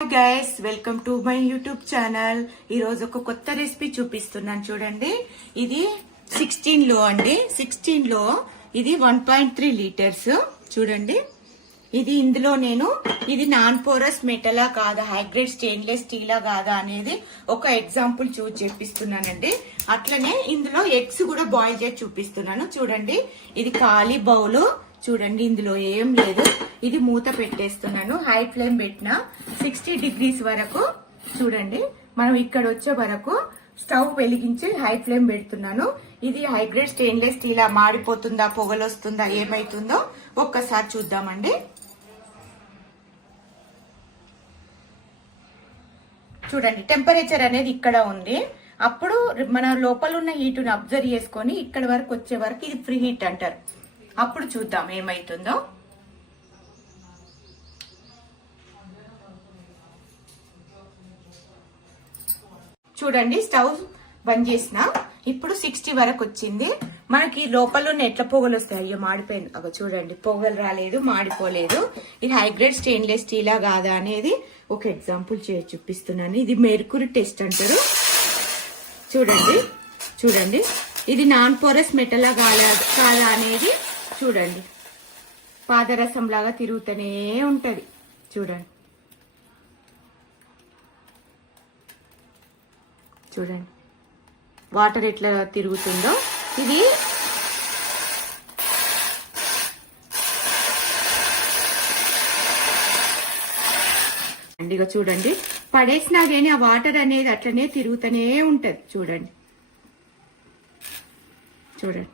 Hi guys, welcome to my YouTube channel. ఈరోజు ఒక కొత్త రెసిపీ చూపిస్తున్నాను చూడండి. ఇది 16 లో అండి. 16 లో ఇది 1.3 లీటర్స్ చూడండి. ఇందులో నేను ఇది నాన్ పోరస్ మెటలా కాదా, హైగ్రేడ్ స్టెయిన్లెస్ స్టీలా కాదా అనేది ఒక ఎగ్జాంపుల్ చూసి చెప్పిస్తున్నానండి. అట్లనే ఇందులో ఎగ్స్ కూడా బాయిల్ చేసి చూపిస్తున్నాను చూడండి. ఇది ఖాళీ బౌల్ చూడండి, ఇందులో ఏం లేదు. ఇది మూత పెట్టేస్తున్నాను. హై ఫ్లేమ్ పెట్టిన 60 డిగ్రీస్ వరకు చూడండి. మనం ఇక్కడ వచ్చే వరకు స్టవ్ వెలిగించి హై ఫ్లేమ్ పెడుతున్నాను. ఇది హైగ్రేడ్ స్టెయిన్లెస్ స్టీల్ మాడిపోతుందా, పొగలు వస్తుందా, ఏమైతుందో ఒక్కసారి చూద్దామండి. చూడండి, టెంపరేచర్ అనేది ఇక్కడ ఉంది. అప్పుడు మన లోపల ఉన్న హీటును అబ్జర్వ్ చేసుకొని ఇక్కడ వరకు వచ్చే వరకు ఇది ఫ్రీ హీట్ అంటారు. అప్పుడు చూద్దాం ఏమైతుందో. చూడండి, స్టవ్ బంద్ చేసిన ఇప్పుడు 60 వరకు వచ్చింది. మనకి లోపల ఉన్న ఎట్లా పొగలు వస్తాయి, అయ్యో మాడిపోయింది. అగో చూడండి, పొగలు రాలేదు, మాడిపోలేదు. ఇది హైగ్రేడ్ స్టెయిన్లెస్ స్టీలా కాదా అనేది ఒక ఎగ్జాంపుల్ చేసి చూపిస్తున్నాను. ఇది మెర్కురీ టెస్ట్ అంటారు. చూడండి చూడండి, ఇది నాన్ పోరస్ మెటలా కాదా అనేది చూడండి. పాదరసం లాగా తిరుగుతూనే ఉంటది చూడండి. చూడండి వాటర్ ఎట్లా తిరుగుతుందో. ఇది ఇక చూడండి, పడేసినా కానీ ఆ వాటర్ అనేది అట్లనే తిరుగుతూనే ఉంటది చూడండి. చూడండి,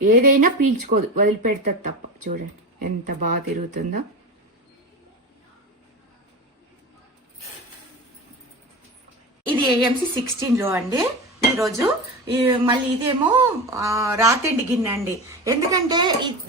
ఏదైనా పీల్చుకోదు, వదిలిపెడతారు తప్ప. చూడండి ఎంత బాగా తిరుగుతుందో. ఇది ఏఎంసీ 16 లో అండి. ఈరోజు మళ్ళీ ఇదేమో రాతెండి గిన్నె అండి. ఎందుకంటే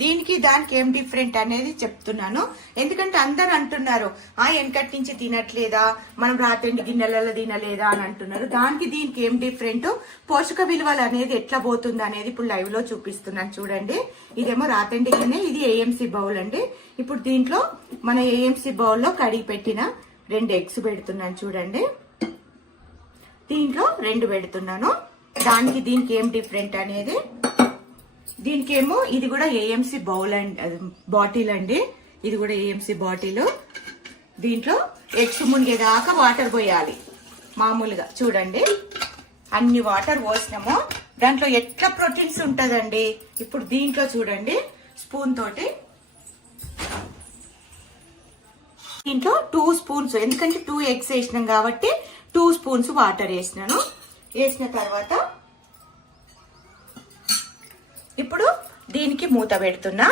దీనికి దానికి ఏం డిఫరెంట్ అనేది చెప్తున్నాను. ఎందుకంటే అందరు అంటున్నారు వెనకటి నుంచి తినట్లేదా, మనం రాతెండి గిన్నెలలో తినలేదా అని అంటున్నారు. దానికి దీనికి ఏం డిఫరెంట్, పోషక విలువలు అనేది ఎట్లా పోతుంది అనేది ఇప్పుడు లైవ్ లో చూపిస్తున్నాను చూడండి. ఇదేమో రాతెండి గిన్నె, ఇది ఏఎంసీ బౌల్ అండి. ఇప్పుడు దీంట్లో మన ఏఎంసీ బౌల్లో కడిగి పెట్టిన 2 ఎగ్స్ పెడుతున్నాను చూడండి. దీంట్లో 2 పెడుతున్నాను. దానికి దీనికి ఏం డిఫరెంట్ అనేది, దీనికేమో ఇది కూడా ఏఎంసీ బౌల్ అండి, బాటిల్ అండి. ఇది కూడా ఏఎంసీ బాటిల్. దీంట్లో ఎగ్స్ మునిగేదాకా వాటర్ పోయాలి మామూలుగా. చూడండి అన్ని వాటర్ పోసినాము. దాంట్లో ఎట్లా ప్రోటీన్స్ ఉంటదండి. ఇప్పుడు దీంట్లో చూడండి, స్పూన్ తోటి దీంట్లో 2 స్పూన్స్, ఎందుకంటే 2 ఎగ్స్ వేసినాం కాబట్టి 2 స్పూన్స్ వాటర్ వేసినాను. వేసిన తర్వాత ఇప్పుడు దీనికి మూత పెడుతున్నా.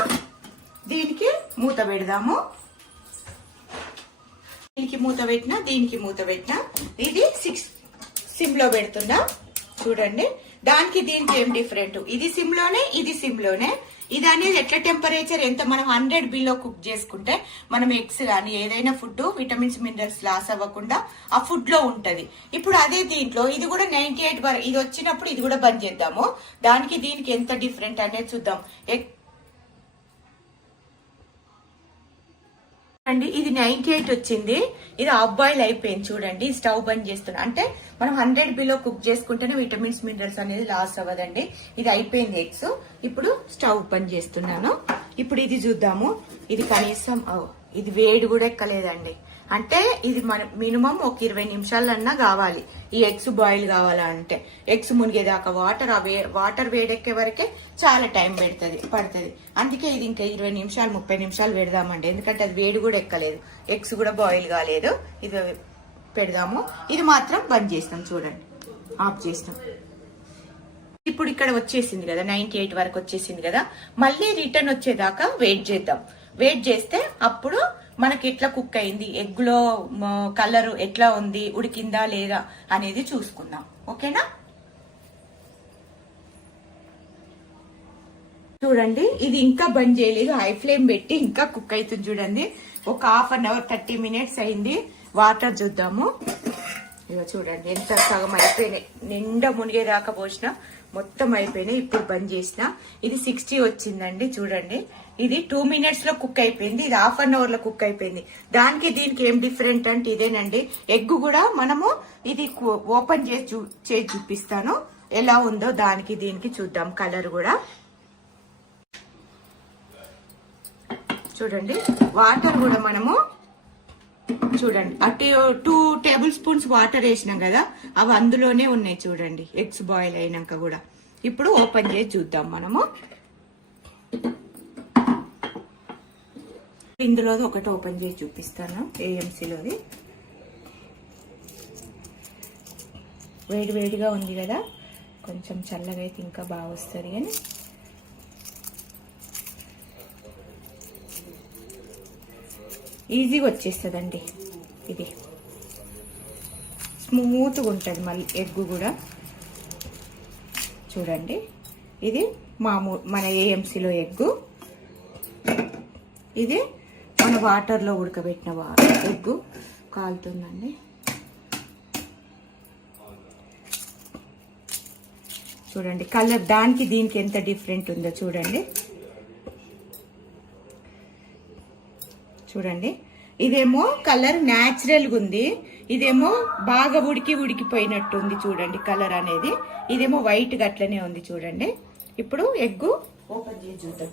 దీనికి మూత పెడదాము. దీనికి మూత పెట్టినా, దీనికి మూత పెట్టినా. ఇది 6 సిమ్ లో పెడుతున్నా చూడండి. దానికి దీనికి ఏం డిఫరెంట్, ఇది సిమ్ లోనే, ఇది సిమ్ లోనే. ఇది అనేది ఎట్లా టెంపరేచర్ ఎంత మనం 100 బిలో కుక్ చేసుకుంటే మనం ఎగ్స్ కానీ ఏదైనా ఫుడ్ విటమిన్స్ మినరల్స్ లాస్ అవ్వకుండా ఆ ఫుడ్ లో ఉంటది. ఇప్పుడు అదే దీంట్లో ఇది కూడా 98 వరకు ఇది వచ్చినప్పుడు ఇది కూడా బంద్ చేద్దాము. దానికి దీనికి ఎంత డిఫరెంట్ అనేది చూద్దాం. అండి ఇది 98 వచ్చింది. ఇది హాఫ్ బాయిల్ అయిపోయింది చూడండి. స్టవ్ బంద్ చేస్తున్నా అంటే మనం 100 బిలో కుక్ చేసుకుంటేనే విటమిన్స్ మినరల్స్ అనేది లాస్ అవ్వదండి. ఇది అయిపోయింది ఎగ్స్. ఇప్పుడు స్టవ్ బంద్ చేస్తున్నాను. ఇప్పుడు ఇది చూద్దాము. ఇది కనీసం ఇది వేడి కూడా ఎక్కలేదండి. అంటే ఇది మినిమం ఒక 20 నిమిషాలన్నా కావాలి ఈ ఎగ్స్ బాయిల్ కావాలంటే. ఎగ్స్ మునిగేదాకా వాటర్ వేడెక్కే వరకే చాలా టైం పడుతుంది. అందుకే ఇది ఇంకా 20 నిమిషాలు 30 నిమిషాలు పెడదామండి. ఎందుకంటే అది వేడి కూడా ఎక్కలేదు, ఎగ్స్ కూడా బాయిల్ కాలేదు. ఇది పెడదాము. ఇది మాత్రం బంద్ చేస్తాం చూడండి, ఆఫ్ చేస్తాం. ఇప్పుడు ఇక్కడ వచ్చేసింది కదా, 98 వరకు వచ్చేసింది కదా. మళ్ళీ రిటర్న్ వచ్చేదాకా వెయిట్ చేద్దాం. వెయిట్ చేస్తే అప్పుడు మనకి ఎట్లా కుక్ అయింది, ఎగ్లో కలర్ ఎట్లా ఉంది, ఉడికిందా లేదా అనేది చూసుకుందాం. ఓకేనా? చూడండి, ఇది ఇంకా బంద్ చేయలేదు. హై ఫ్లేమ్ పెట్టి ఇంకా కుక్ అవుతుంది చూడండి. ఒక హాఫ్ అన్ అవర్ 30 మినిట్స్ అయింది. వాటర్ చూద్దాము. ఇక చూడండి ఎంత సగం అయిపోయినాయి. నిండా మునిగేదాకా పోసిన మొత్తం అయిపోయినాయి. ఇప్పుడు బంద్ చేసిన. ఇది 60 వచ్చిందండి చూడండి. ఇది 2 minutes లో కుక్ అయిపోయింది, ఇది 1/2 hour లో కుక్ అయిపోయింది. దానికి దీనికి ఏం డిఫరెంట్ అంటే ఇదేనండి. ఎగ్ కూడా మనము ఇది ఓపెన్ చేసి చూపిస్తాను ఎలా ఉందో. దానికి దీనికి చూద్దాం కలర్ కూడా. చూడండి వాటర్ కూడా మనము చూడండి అటు 2 tablespoons వాటర్ వేసినాం కదా, అవి అందులోనే ఉన్నాయి చూడండి ఎగ్స్ బాయిల్ అయినాక కూడా. ఇప్పుడు ఓపెన్ చేసి చూద్దాం మనము. ఇందులోది ఒకటి ఓపెన్ చేసి చూపిస్తాను, ఏఎంసీలోది. వేడి వేడిగా ఉంది కదా, కొంచెం చల్లగా అయితే ఇంకా బాగా వస్తుంది. కానీ ఈజీగా వచ్చేస్తుందండి, ఇది స్మూత్గా ఉంటుంది. మళ్ళీ ఎగ్ కూడా చూడండి, ఇది మన ఏఎంసీలో ఎగ్గు, ఇది మన వాటర్లో ఉడకబెట్టిన ఎగ్గు. కాలుతుందండి. చూడండి కలర్ దానికి దీనికి ఎంత డిఫరెంట్ ఉందో చూడండి. చూడండి ఇదేమో కలర్ న్యాచురల్ గా ఉంది, ఇదేమో బాగా ఉడికిపోయినట్టు ఉంది చూడండి కలర్ అనేది. ఇదేమో వైట్ గట్లనే ఉంది చూడండి. ఇప్పుడు ఎగ్ ఓపెన్ చేసి చూద్దాం.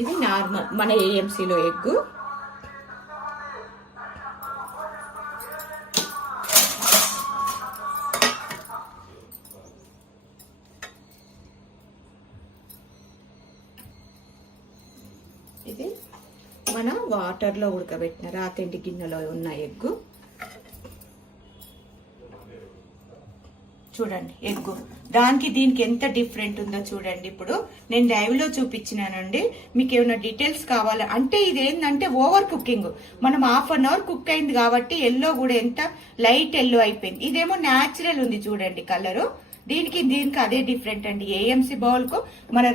ఇది నార్మల్ మన ఏఎంసీలో ఎగ్. ఇది మన వాటర్లో ఉడకబెట్టిన రాతింటి గిన్నెలో ఉన్న ఎగ్గు. చూడండి ఎగ్గు దానికి దీనికి ఎంత డిఫరెంట్ ఉందో చూడండి. ఇప్పుడు నేను లైవ్ లో చూపించినానండి. మీకు ఏమైనా డీటెయిల్స్ కావాలా అంటే ఇది ఏంటంటే ఓవర్ కుకింగ్. మనం 1/2 hour కుక్ అయింది కాబట్టి ఎల్లో కూడా ఎంత లైట్ ఎల్లో అయిపోయింది. ఇదేమో న్యాచురల్ ఉంది చూడండి కలరు. దీనికి అదే డిఫరెంట్ అండి. ఏఎంసీ బౌల్ కు మన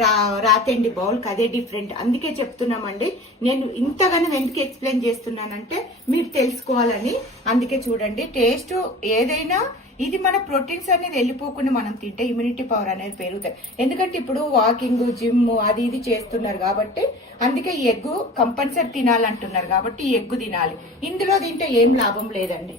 రాతండి బౌల్ కు అదే డిఫరెంట్. అందుకే చెప్తున్నామండి. నేను ఇంతగానో ఎందుకు ఎక్స్ప్లెయిన్ చేస్తున్నానంటే మీరు తెలుసుకోవాలని. అందుకే చూడండి టేస్ట్ ఏదైనా ఇది మన ప్రోటీన్స్ అనేది వెళ్ళిపోకుండా మనం తింటే ఇమ్యూనిటీ పవర్ అనేది పెరుగుతుంది. ఎందుకంటే ఇప్పుడు వాకింగ్ జిమ్ అది ఇది చేస్తున్నారు కాబట్టి అందుకే ఈ ఎగ్ కంపల్సరీ తినాలంటున్నారు కాబట్టి ఈ ఎగ్ తినాలి. ఇందులో తింటే ఏం లాభం లేదండి.